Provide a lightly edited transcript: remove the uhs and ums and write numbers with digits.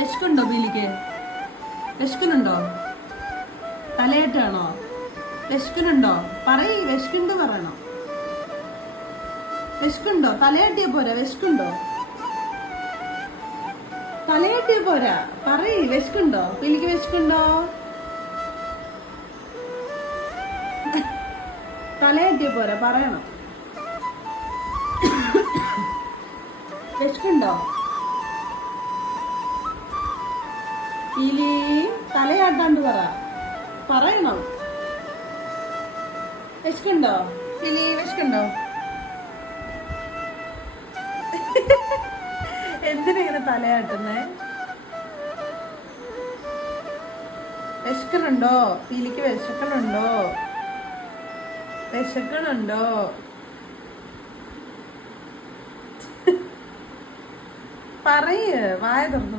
വിശക്കുണ്ടോ പീലിക്ക്? വിശക്കുന്നുണ്ടോ? തലയാട്ടാണോ? വിശക്കുന്നുണ്ടോ? പറയ്, വിശക്കുണ്ട് പറയണം. വിശക്കുണ്ടോ? തലയാട്ടിയ പോരാ, വിശക്കുണ്ടോ? തലയാട്ടിയ പോരാ, പറയ്, വിശക്കുണ്ടോ? പീലിക്ക് വിശക്കുണ്ടോ? തലയാട്ടിയ പോരാ, പറയണം. വിശക്കുണ്ടോ? പീലി, തലയാട്ടാണ്ട് പറയണം. വിശക്കുണ്ടോ? പീലി, വിശക്കുണ്ടോ? എന്തിനിങ്ങനെ തലയാട്ടുന്നേ? വിശക്കണുണ്ടോ? പീലിക്ക് വിശക്കണുണ്ടോ? വിശക്കണുണ്ടോ? പറയ്, വായ തുറന്നു.